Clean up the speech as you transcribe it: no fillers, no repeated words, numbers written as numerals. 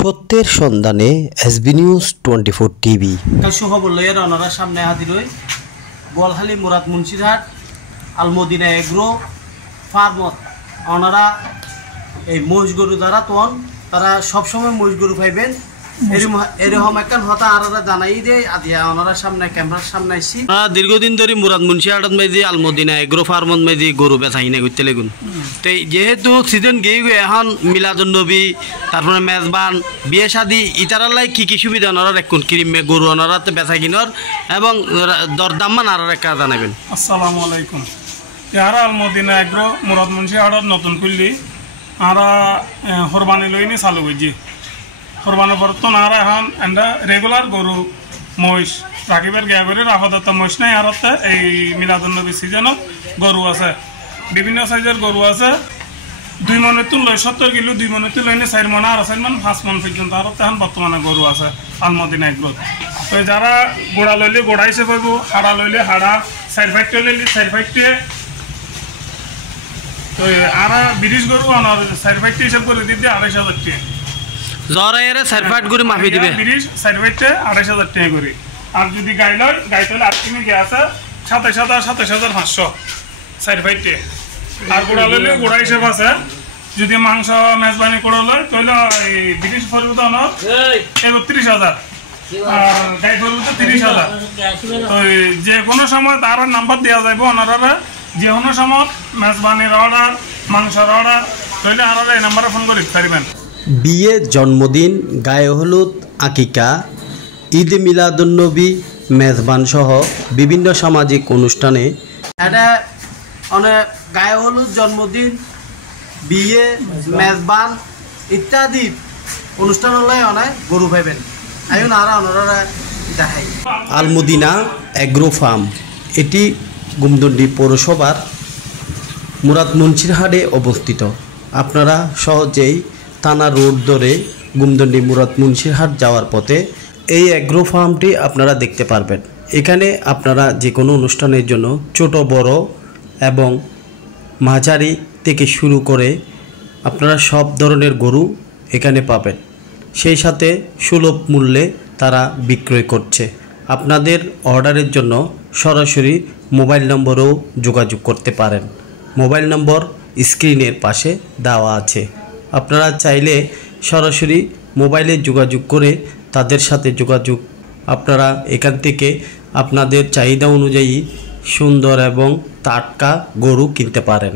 সত্যের সন্ধানে SB news 24 TV. সুখবর লইয়া ওনারা সামনে হাজির হই বোয়ালখালী মুরাদ মুন্সিরহাট আলমদিনা এগ্রো ফার্মত। ওনারা এই মহিষ গরু দ্বারা তখন তারা সবসময় মহিষ গরু পাইবেন এরকম একখান হতা আনারা জানাই দিয়ে আদিয়া ওনারা সামনে ক্যামেরার সামনে আইসি। দীর্ঘদিন ধরে মুরাদ মুন্সিরহাটত মাইজি আলমদিনা এগ্রো ফার্মত মাইজি গরু বেচা কিনা করতে লাগুন। তো যেহেতু সিজন গিয়ে এখন মিলাদুন নবী তারপরে মেজবান বিয়ে শাদি ইতারালাই কি সুবিধা ওনারা রাখুন ক্রিম গরু ওনারা বেচা কিনার এবং দরদাম মান আর একটা জানাবেন। আসসালামু আলাইকুম। ইয়ারা আলমদিনা এগ্রো মুরাদ মুন্সিরহাটত নতুন খুললি আমরা কোরবানি লইনি চালু করছি। কোরবানির পর তো না এখন এন্ডা রেগুলার গরু মহিষ রাখিবার গিয়া করে আপাতত মহিষ নাই। আর এই মিলাদুন্নবী সিজনত গরু আছে, বিভিন্ন সাইজের গরু আছে। 2 মনের তুল লয় 70 কিলো, 2 মনের তুল লইনে 4 মন আর 4 মন 5 মন পর্যন্ত আর এখন বর্তমানে গরু আছে আলমদিনা এগ্রোত। তো যারা গোড়া লইলে গোড়া হিসেবে পাইব, হাড়া লইলে হাড়া, 4 ফাইটে লইলে 4 ফাইটে। তো আর 20 গরু আনার 4 ফাইটে হিসাব করে দিতে 2,500 টাকা। জরাইরে 4 ফাইট করে মাফি দিবে 20 4 ফাইটে 2,500 টাকা করে। আর যদি গাই লয় গাই তাহলে 8 কিমি গে আছে 27,500 4 ফাইটে। আর গোড়া লইলে গোড়া হিসেব আছে। যদি মাংস মেজবানি করে লয় তাহলে 20 ফরুত আনার 31,000 আর গাই ফরুত 30,000। তো যে কোনো সময় তার নাম্বার দেওয়া যাবে ওনারা যে কোনো সময় মেজবানির অর্ডার মাংসের অর্ডার তাহলে আর এই নাম্বারে ফোন করে পারবেন। বিয়ে, জন্মদিন, গায়ে হলুদ, আকিকা, ঈদ মিলাদুন্নবী, মেজবান সহ বিভিন্ন সামাজিক অনুষ্ঠানে এটা অনেক গায়ে হলুদ, জন্মদিন, বিয়ে, মেজবান ইত্যাদি অনুষ্ঠান হলে অনেক গরু পাইবেন। আইন আর ওনারা দেখাই আলমদিনা এগ্রো ফার্ম, এটি গুমদন্ডি পৌরসভার মুরাদ মুন্সিরহাটে অবস্থিত। আপনারা সহজেই থানা রোড ধরে গুমদন্ডি মুরাদ মুন্সিরহাট যাওয়ার পথে এই এগ্রো ফার্মটি আপনারা দেখতে পারবেন। এখানে আপনারা যে কোনো অনুষ্ঠানের জন্য ছোট বড় এবং মাঝারি থেকে শুরু করে আপনারা সব ধরনের গরু এখানে পাবেন। সেই সাথে সুলভ মূল্যে তারা বিক্রয় করছে। আপনাদের অর্ডারের জন্য সরাসরি মোবাইল নম্বরেও যোগাযোগ করতে পারেন। মোবাইল নম্বর স্ক্রিনের পাশে দেওয়া আছে। আপনারা চাইলে সরাসরি মোবাইলে যোগাযোগ করে তাদের সাথে যোগাযোগ আপনারা এখান থেকে আপনাদের চাহিদা অনুযায়ী সুন্দর এবং টাটকা গরু কিনতে পারেন।